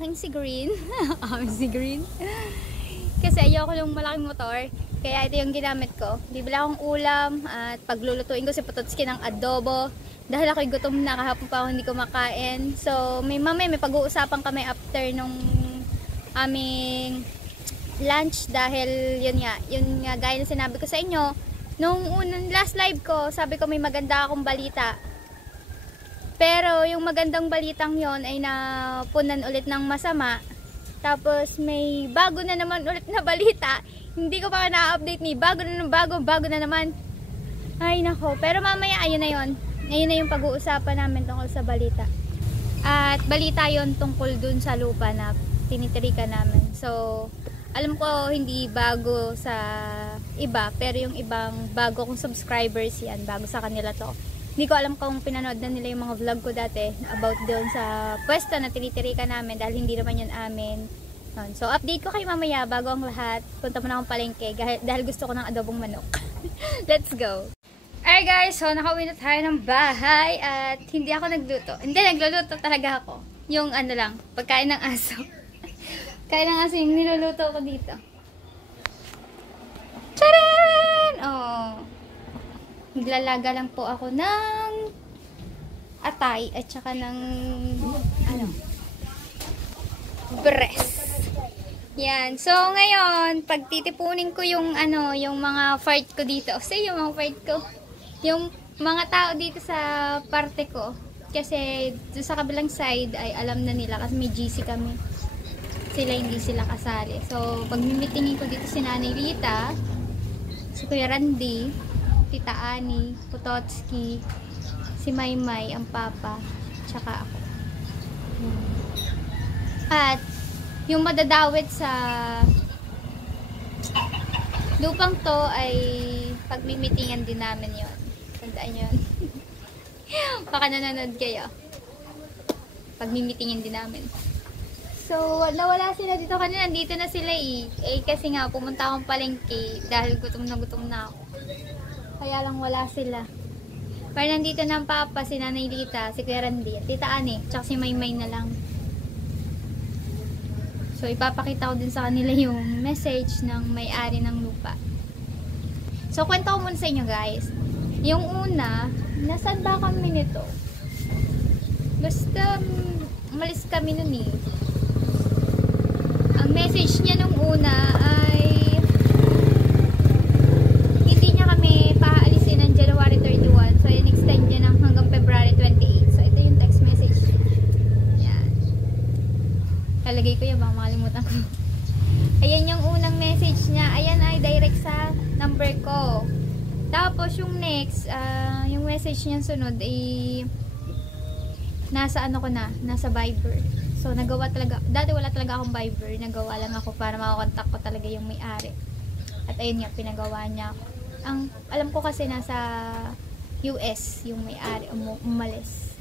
aking si Green. Si Green. Kasi ayoko yung malaking motor. Kaya ito yung ginamit ko. Bibili akong ulam at paglulutuin ko si Pototski ng adobo. Dahil ako'y gutom na, kahapon pa ako hindi kumakain. So may pag-uusapan kami after nung aming lunch. Dahil yun nga gaya na sinabi ko sa inyo. Nung unang last live ko, sabi ko may maganda akong balita. Pero yung magandang balitang yon ay napunan ulit ng masama. Tapos may bago na naman ulit na balita. Hindi ko pa na-update ni bago na naman. Ay nako, pero mamaya ayun na yon. Ayun na yung pag-uusapan namin tungkol sa balita. At balita yon tungkol dun sa lupa na tinitirika namin. So alam ko hindi bago sa iba, pero yung ibang bago kong subscribers yan, bago sa kanila to. Hindi ko alam kung pinanood na nila yung mga vlog ko dati about doon sa pwesto na tinitirikan namin dahil hindi naman yun amin. So update ko kayo mamaya bago ang lahat. Punta muna akong palengke dahil gusto ko ng adobong manok. Let's go! Alright guys, so nakauwi na tayo ng bahay at hindi ako nagluto. Hindi, nagluluto talaga ako. Yung ano lang, pagkain ng aso. Kain ng aso yung niluluto ko dito. Charan! Oh. Naglalaga lang po ako ng atay at saka ng breast. Yan. So ngayon, pagtitipunin ko yung yung mga fart ko dito. Yung mga fart ko. Yung mga tao dito sa parte ko. Kasi sa kabilang side ay alam na nila kasi may GC kami. Hindi sila kasali. So pagmimitingin ko dito si Nanay Lita, si Kuya Randy, Tita Ani, Pototski, si Maymay, ang papa, tsaka ako. At yung madadawit sa lupang to ay pagmimitingan din namin yon. Tandaan yun. Baka nanonood kayo. Pagmimitingin din namin. So, nawala sila dito kanina. Nandito na sila kasi nga, pumunta akong palengke dahil gutom na ako. Kaya lang wala sila. Pero nandito na ang papa, si Nanay Lita, si Kuya Randy, Tita Ani, tsaka si Maymay na lang. So, ipapakita ko din sa kanila yung message ng may-ari ng lupa. So, kwento ko muna sa inyo guys. Yung una, nasaan ba kami nito? Basta, umalis kami nun eh. Ang message niya nung una ay hindi niya kami paalisin ng January 31. So, in-extend niya ng hanggang February 28. So, ito yung text message. Yan. Lalagay ko yan, baka makalimutan ko. Ayan yung unang message niya. Ayan ay direct sa number ko. Tapos, yung next, yung message niya sunod ay nasa nasa Viber. So, nagawa talaga, dati wala talaga akong Viber, nagawa lang ako para makakontak ko talaga yung may-ari. At ayun nga, pinagawa niya ako. Alam ko kasi nasa US yung may-ari, umalis.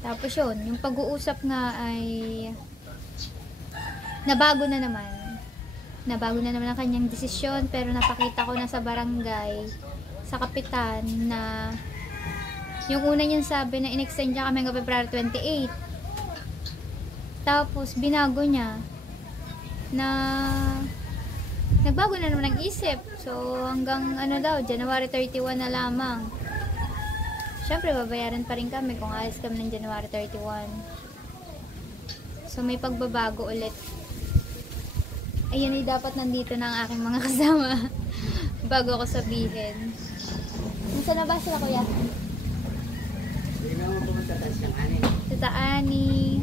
Tapos yun, yung pag-uusap nga ay nabago na naman ang kanyang desisyon, pero napakita ko na sa barangay, sa kapitan, na yung una niyang sabi na in-extend niya kami hanggang February 28. Tapos, binago niya na nagbago na naman ang isip. So, hanggang January 31 na lamang. Siyempre, babayaran pa rin kami kung alis kami ng January 31. So, may pagbabago ulit. Ayan ay dapat nandito na ang aking mga kasama bago ko sabihin. Nasaan na ba sila, kuya? Tita Ani,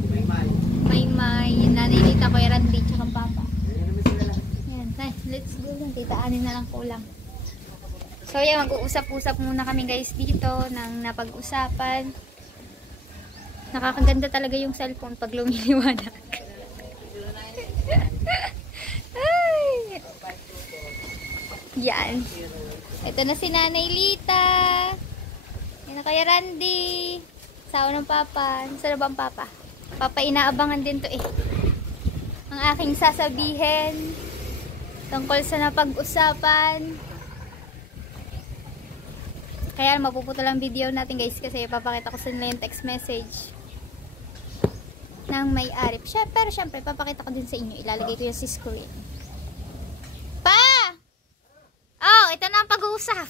Maymay, Nanay Lita, Kuya Randy, tsaka papa. Ayan, let's go lang. Tita Ani na lang kulang. So, yan, mag-uusap-usap muna kami guys dito ng napag-usapan. Nakakaganda talaga yung cellphone pag lumiliwanag. Yan. Ito na si Nanay Lita. Yan na Kuya Randy. Sawa ng papa. Saan ba ang papa? Papa, inaabangan din to eh. Ang aking sasabihin tungkol sa napag-usapan. Kaya mapuputol ang video natin guys kasi ipapakita ko sa nila yung text message. ng may-ari. Pero syempre, papakita ko din sa inyo. Ilalagay ko yung sa screen. Pa! Oh, ito na ang pag-uusap.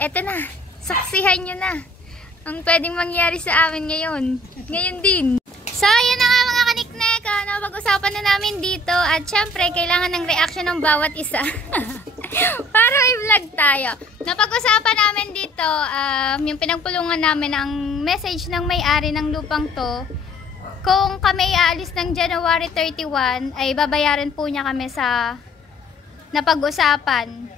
Ito na. Saksihan nyo na ang pwedeng mangyari sa amin ngayon. Ngayon din. So, yun na nga mga kaniknek. Napag-usapan na namin dito. At syempre, kailangan ng reaction ng bawat isa. Para i-vlog tayo. Napag-usapan namin dito, yung pinagpulungan namin ang message ng may-ari ng lupang to. Kung kami aalis ng January 31, ay babayaran po niya kami sa napag-usapan.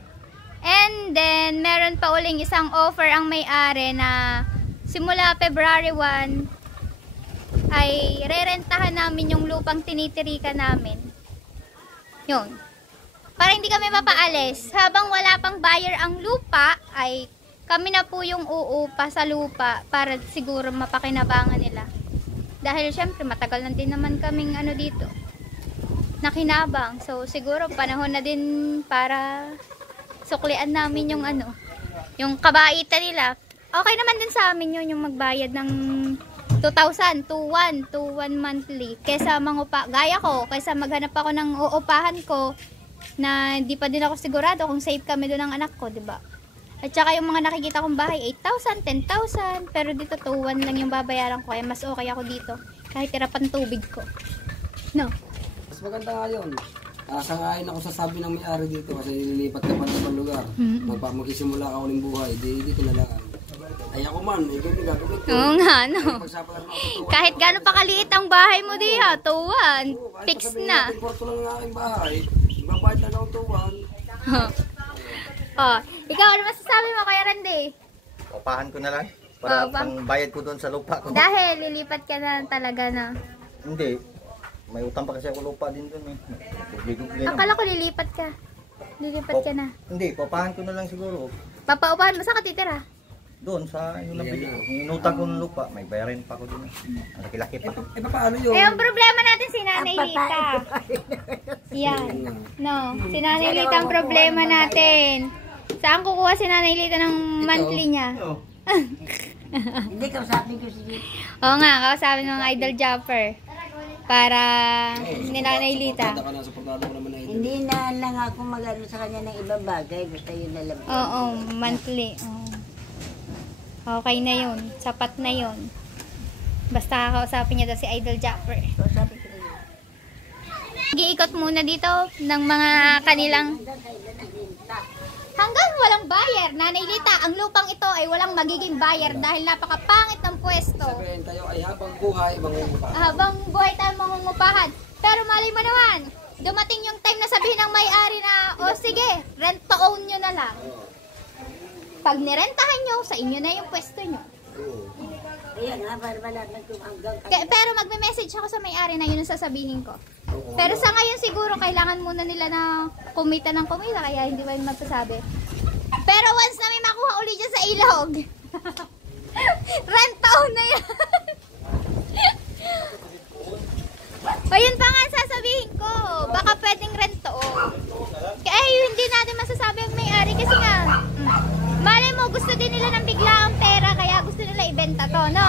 And then, meron pa uling isang offer ang may-ari na simula February 1 ay rerentahan namin yung lupang tinitirikan namin. Yun. Para hindi kami mapaalis. Habang wala pang buyer ang lupa, ay kami na po yung uupa sa lupa para siguro mapakinabangan nila. Dahil syempre matagal na din naman kaming dito nakinabang. So siguro panahon na din para suklian namin yung yung kabaitan nila. Okay naman din sa amin yun, yung magbayad ng 2,000, 2,1 monthly. Kesa mangupa, gaya ko, kaysa maghanap ako ng uupahan ko na hindi pa din ako sigurado kung safe kami doon ng anak ko, diba? At saka yung mga nakikita kong bahay, 8,000, 10,000. Pero dito 2,1 lang yung babayaran ko. Kaya mas okay ako dito. Kahit tirapan tubig ko. No? Mas maganda nga yun. Sangayon ako sa sabi ng may-ari dito kasi lilipat ka pa sa ibang lugar. Magsisimula ka uling buhay, dito na lang. Ay ako man, ikaw yung gagawin ko. Oo nga, no? Kahit gano'n pa kaliit ang bahay mo diha, tuwan. Fix na. Kahit porto lang ang aking bahay, babahit na akong tuwan. Oh, ikaw ano masasabi mo Kuya Randy? Upahan ko na lang para pang bayad ko doon sa lupa ko. Dahil lilipat ka na talaga na. Hindi. May utang pa kasi ako lupa din doon eh. Akala ko lilipat ka. Lilipat ka na. Hindi, upahan ko na lang siguro. Papaupahan mo sa katitira? Doon sa yung nabili ko. Inutang ko ng lupa, may bayarin pa ako doon. Laki-laki pa. Paano yun? Eh, ang problema natin si Nanay Lita. Yan. No, si Nanay Lita ang problema natin. Saan kukuha si Nanay Lita ng monthly niya? Hindi, kausapin ko si Jit. Oo nga, kausapin ng Idol Jumper. Para ni Nanay Lita. Hindi na lang ako mag-ano sa kanya ng ibang bagay. Basta yun na lang. Oo, monthly. Okay na yun. Sapat na yun. Basta kakausapin niya daw si Idol Jumper. Kausapin ko rin. Giikot muna dito ng mga kanilang hanggang walang buyer. Nanay Lita, ang lupang ito ay walang magiging buyer dahil napakapangit ng pwesto. Sabihin tayo ay habang buhay, mangungupahan. Habang buhay tayo mangungupahan. Pero malay mo naman, dumating yung time na sabihin ng may-ari na, o sige, rent to own nyo na lang. Pag nirentahan nyo, sa inyo na yung pwesto nyo. Ayan nga, para malaman kung hanggang Pero magme-message ako sa may-ari na yun ang sasabihin ko. Pero sa ngayon siguro, kailangan muna nila na kumita ng kumita, kaya hindi ba yung magsasabi. Pero once na may makuha uli dyan sa ilog, rent to own na yan. Ayun pa nga sasabihin ko, baka pwedeng rent to own. Kaya hindi natin masasabi ang may-ari kasi nga, malay mo gusto din nila ng biglaang pera kaya gusto nila ibenta to, no?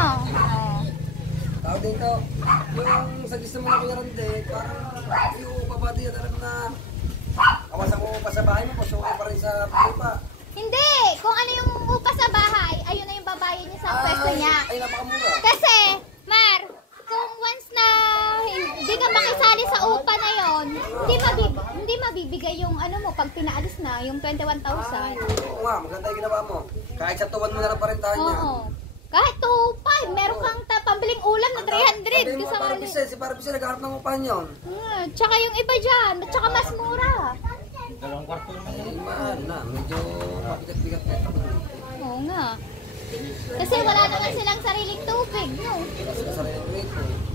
Tao dito, yung suggest mo na Kuya Randy, parang yung babadi na talaga na kawasan mo pa sa bahay mo, pasukin pa rin sa lupa. Hindi! Kung ano yung upa sa bahay, ayun na yung babayan niya sa pwesto niya. Ay, napakamura. Kasi, Mar, kung once na hindi ka makisali sa upa na yon, hindi mabibigay yung ano mo pag pinaalis na, yung 21,000. Oo nga, maganda yung ginawa mo. Kahit sa tuwan mo na lang pa rin tayo niya. Oo. Kahit 2,500, meron kang pambiling ulam na 300. Sabi mo, parang Pisel, si parang Pisel, nagharap ng upahan yun. Tsaka yung iba dyan, at tsaka mas mura. Dalawang kwarto naman Ay, yun. mahal na, medyo mabigat-bigat na ito. Oo nga. Kasi wala naman silang sariling tubig, no? Sa sarili ko ito.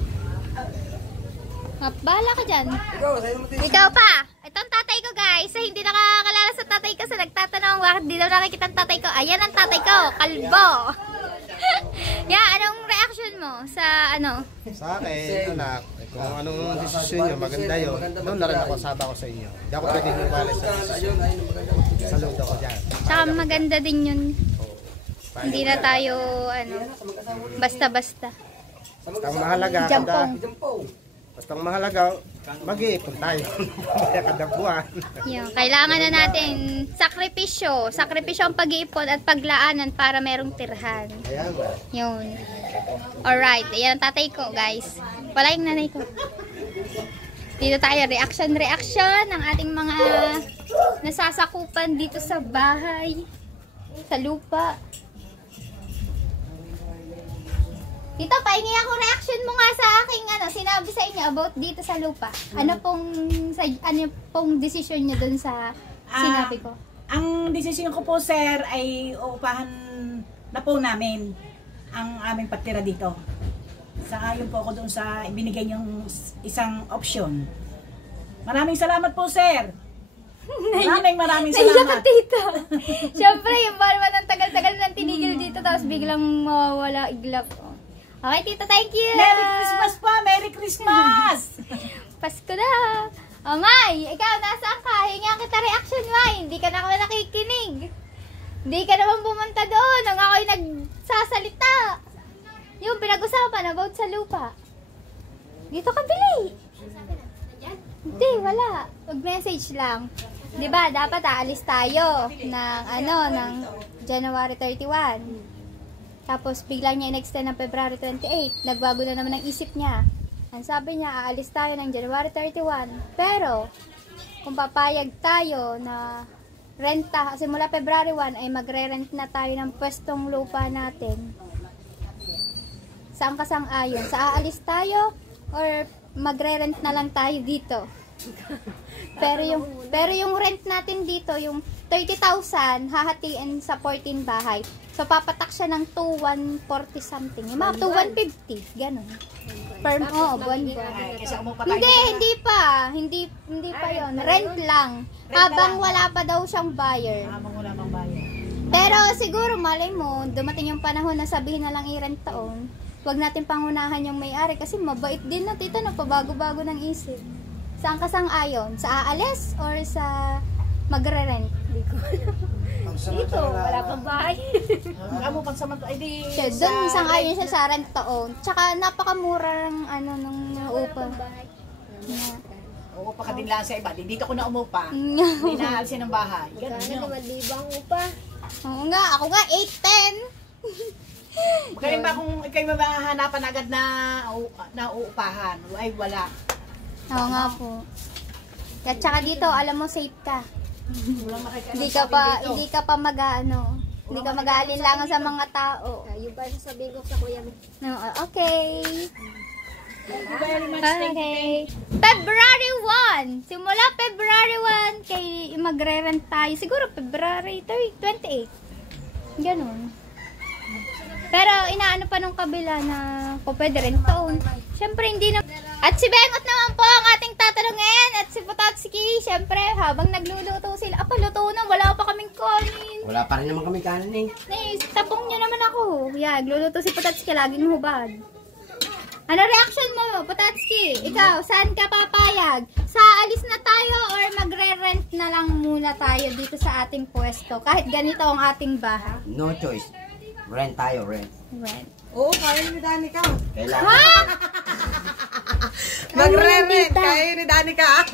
Bahala ka dyan. Ikaw, sa'yo mo tis. Ikaw pa! Itong tatay ko guys, sa hindi nakakalala sa tatay ko, sa nagtatanong bakit di daw nakikita ang tatay ko. Ayan ang tatay ko, kalbo! Yeah, anong reaction mo sa ano? Sa akin, anak, kung anong desisyon nyo, maganda yun. Doon na rin ako saba ko sa inyo. Hindi ako pwede huwala sa desisyon. Saludo ko dyan. Tsaka maganda din yun. Hindi na tayo, ano, basta-basta. Basta ang mahalaga, Jampong. basta ang mahalaga, mag-iipon tayo. Kada buwan. Yun, kailangan na natin sakripisyo. Sakripisyo ang pag-iipon at paglaanan para merong tirhan. Ayan ba? Yun. Alright, ayan ang tatay ko, guys. Wala yung nanay ko. Dito tayo, reaction ng ating mga nasasakupan dito sa bahay. Sa lupa. Tito, pahingi ako reaction mo nga sa aking sinabi sa inyo about dito sa lupa. Ano pong decision niyo dun sa sinabi ko? Ang desisyon ko po, sir, ay uupahan na po namin ang aming pagtira dito. Sangayon po ako doon sa ibinigay niyong isang option. Maraming salamat po, sir. Maraming Naiyak salamat. ka, tita. Siyempre, yung parang ang tagal-tagal nang tinigil dito tapos biglang mawawala iglap. Okay, tita, thank you! Merry Christmas po! Merry Christmas! Pasko na! Oh, May! Ikaw, nasaan ka? Hingaan kita reaction, May! Hindi ka na ako nakikinig. Hindi ka naman pumunta doon nang ako'y nagsasalita. Yung pinag-usapan about sa lupa. Dito ka, Billy! Hindi, wala. Mag-message lang. Diba, dapat aalis tayo ng January 31. Tapos biglang niya in-extend ng February 28. Nagbago na naman ang isip niya. Ang sabi niya, aalis tayo ng January 31. Pero, kung papayag tayo na renta, simula February 1 ay magre-rent na tayo ng pwestong lupa natin. Saan ka sang-ayon? Sa aalis tayo or magre-rent na lang tayo dito? Pero yung rent natin dito, yung 30,000 hahatiin sa 14 bahay. So papatak siya ng 2,140 something. Yung mga 2,150, ganun. Per buwan. Hindi pa. Hindi pa 'yon. Rent lang. Habang wala pa daw siyang buyer. Pero siguro malay mo, dumating yung panahon na sabihin na lang i-rent taon. Huwag natin pangunahan yung may-ari kasi mabait din na tita, nagpabago-bago ng isip. Saan ka sang-ayon? Sa aalis or sa magre-rent? Hindi ko. Dito, wala pang bahay. Amo pang samantala. Siya, doon sang-ayon siya sa rent taon. Tsaka napakamura ng nung upa. Umupa ka din lang sa iba. Dito ko na umupa. Hindi na alisin ng bahay. Ganun yun. Oo nga, ako nga 8-10. Kaya ba kung ikay mabahanapan agad na uupahan? Ay, wala. Oo nga po. At saka dito, alam mo, safe ka. Hindi ka pa hindi ka mag-aalinlangan sa mga tao. Yung ba sasabihin ko sa kuya mo? No, okay. Thank you very much. Okay. February 1. Simula February 1 kay magre-rent tayo. Siguro February 28. Ganun. Pero inaano pa nung kabila na kung pwede rin taon. Siyempre hindi na. At si Bengot naman po ang ating tatanungin. At si Pototski, siyempre habang nagluluto sila. Luto na, wala pa kaming kanin. Wala pa rin naman kami kanin eh. Tapong nyo naman ako. Yeah, nagluluto si Pototski, laging hubad. Ano reaction mo, Pototski? Ikaw, saan ka papayag? Sa alis na tayo or magre-rent na lang muna tayo dito sa ating pwesto? Kahit ganito ang ating bahay. No choice. Rent tayo, rent. Rent. Oo, kaya ni Danica. Kailangan. Ha? Magre-rent, kaya ni Danica.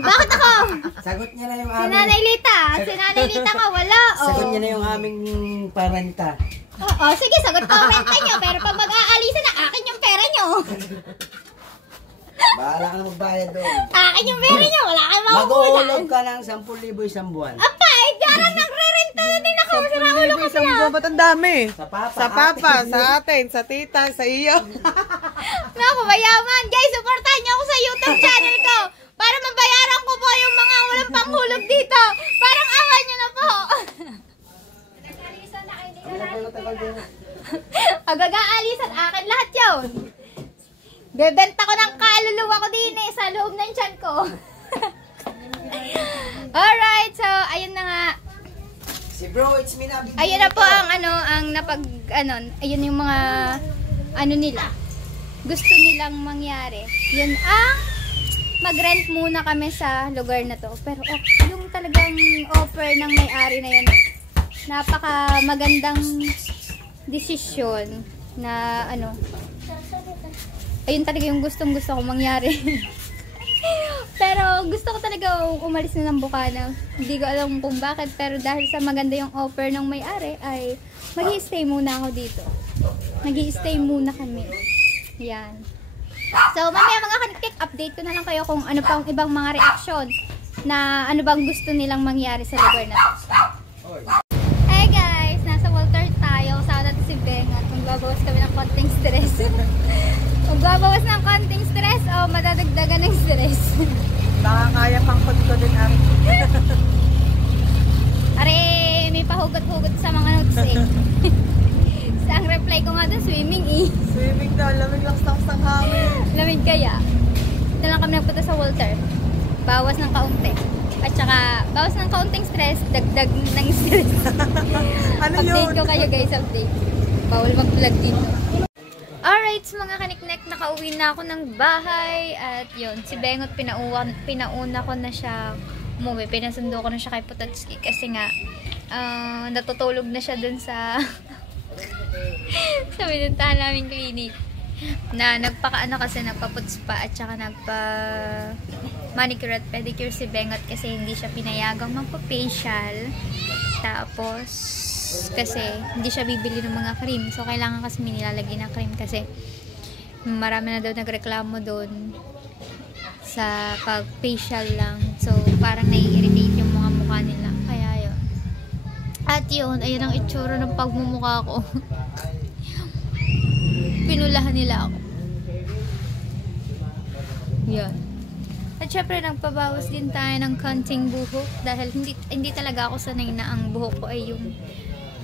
Bakit ako? Sagot niya na yung Si aming... Nanay Lita. Si Nanay Lita ka, wala. Sagot niya na yung aming parenta. Oo, sige, sagot ko ang renta nyo. Pero pag mag-aalisan na, akin yung pera nyo. Bahala ka na magbayad doon. Akin yung pera nyo. Wala kayong makukunan. Mag-uulog ka ng 10,000 isang buwan. Apa, garang nagre-renta na din ako. Sinaulo ka Isang pala. buwan, ba't ang dami? Sa papa. Sa papa, sa atin, sa tita, sa iyo. Naku, mayaman. Guys, supportahan nyo ako sa YouTube channel ko. Para mabayaran ko po yung mga walang panghulog dito. Parang awa nyo na po. Agag-aalisan, akin lahat yun. Bebenta ko ng kaluluwa ko din sa loob ng tiyan ko. Alright, so ayun na nga. Si bro, it's me na. Ayun na po ang ayun yung mga nila. Gusto nilang mangyari. Yun ang mag-rent muna kami sa lugar na to. Pero yung talagang offer ng may-ari na yun, napaka magandang desisyon na ayun talaga yung gustong gusto ko mangyari. Pero gusto ko talaga umalis na ng Bukana. Hindi ko alam kung bakit, pero dahil sa maganda yung offer ng may-ari ay mag-i-stay muna ako dito. Mag-i-stay muna kami. Yan. So mamaya mga kaniktik, update ko na lang kayo kung ano pang ibang mga reaksyon na ano bang gusto nilang mangyari sa lugar na to. Hey guys, nasa Walter tayo. Kasama natin si Beng at magbabawas kami ng konting stress. Magbabawas ng konting stress o madadagdagan ng stress. Baka kaya pang ko din ang Are, may pahugot-hugot sa mga notes eh. Ang reply ko nga doon, swimming eh. swimming daw. Lamig lang sa hangin. Lamig kaya. Ito lang kami nagpunta sa Walter. Bawas ng kaunti. At saka, bawas ng kaunting stress, dagdag ng stress. Ano Update yun? ko kayo guys, update. Bawal mag-vlog dito. Alright, mga kaniknek, nakauwi na ako ng bahay. At yun, si Bengot, pinauna ko na siya umuwi. Pinasundo ko na siya kay Pototski kasi nga, natutulog na siya dun sa sa binuntahan naming clinic. Na nagpaputs pa at saka manicure at pedicure si Bengot kasi hindi siya pinayagang magpa-facial. Tapos kasi hindi siya bibili ng mga cream. So kailangan kasi nilalagay ng cream kasi marami na daw nagreklamo doon sa pag-facial lang. So parang nai-irritate yung mga mukha nila. Kaya yun. At yun, ayun ang itsura ng pagmumukha ko. Pinulahan nila ako. Yun. At syempre, nagpabawas din tayo ng konting buhok dahil hindi talaga ako sanay na ang buhok ko ay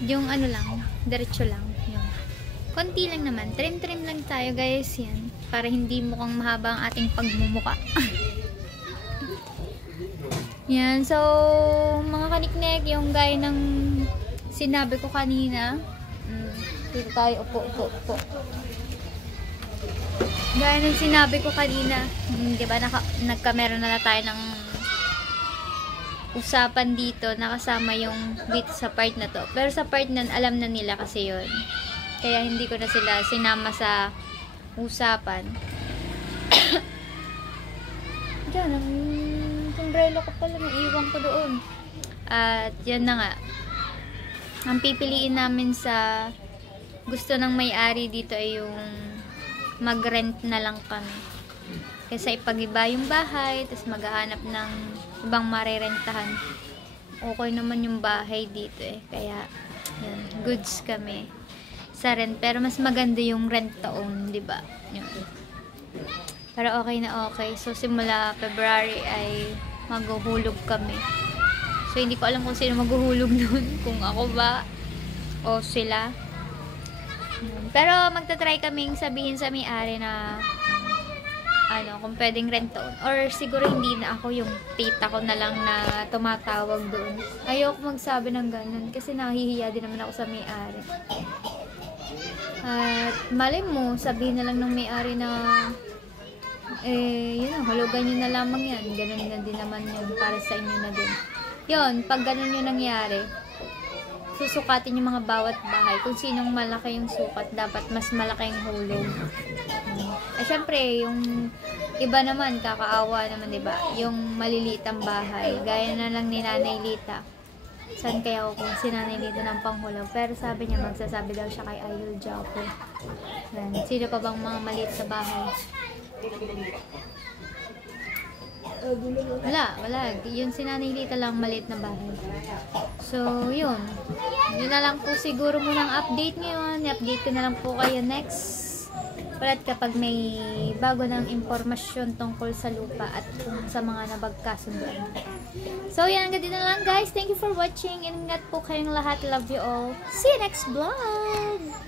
yung ano lang, diretso lang. Yun. Konti lang naman. Trim-trim lang tayo guys. Yan. Para hindi mukhang mahaba ang ating pagmumuka. Yan. So, mga kaniknek, yung gaya ng sinabi ko kanina. Dito tayo, upo. Gaya ng sinabi ko kanina, di ba, nagkamera na tayo ng usapan dito, nakasama yung dito sa part na to. Pero sa part na, alam na nila kasi yun. Kaya hindi ko na sila sinama sa usapan. Diyan, ang sombrero ko pala, naiiwan ko doon. At yan na nga. Ang pipiliin namin sa gusto ng may-ari dito ay yung mag-rent na lang kami. Kasi ipag-iba yung bahay, tapos maghahanap ng ibang marerentahan. Okay naman yung bahay dito eh. Kaya, yun, goods kami sa rent. Pero mas maganda yung rent to own, di ba? Yun. Pero okay na okay. So, simula February ay maghuhulog kami. So, hindi ko alam kung sino maghuhulog nun. Kung ako ba o sila. Pero magta-try kaming sabihin sa may-ari na kung pwedeng rent to own. Or siguro hindi na ako, yung tita ko na lang na tumatawag doon. Ayoko magsabi ng ganun kasi nahihiya din naman ako sa may-ari. At malay mo, sabihin na lang ng may-ari na yun na, hulugan nyo na lamang yan. Ganun na din naman yun para sa inyo na din. Yun, pag ganun yung nangyari, susukatin yung mga bawat bahay. Kung sinong malaki yung sukat, dapat mas malaki yung hulog. Syempre, yung iba naman, kakaawa naman, diba? Yung maliliit ang bahay. Gaya na lang ni Nanay Lita. Saan kaya ako kung si Nanay Lita ng panghulog? Pero sabi niya, magsasabi daw siya kay Idol Jaco. Sino pa bang mga maliit sa bahay? Wala. Yun si Nanay Lita lang maliit na bahay. So, yun. Yun na lang po siguro muna ang update ngayon. I-update ko na lang po kayo next. Palat kapag may bago ng impormasyon tungkol sa lupa at kung sa mga nabagkasunduan. So, yan. Hanggang dito na lang guys. Thank you for watching. Ingat po kayong lahat. Love you all. See you next vlog!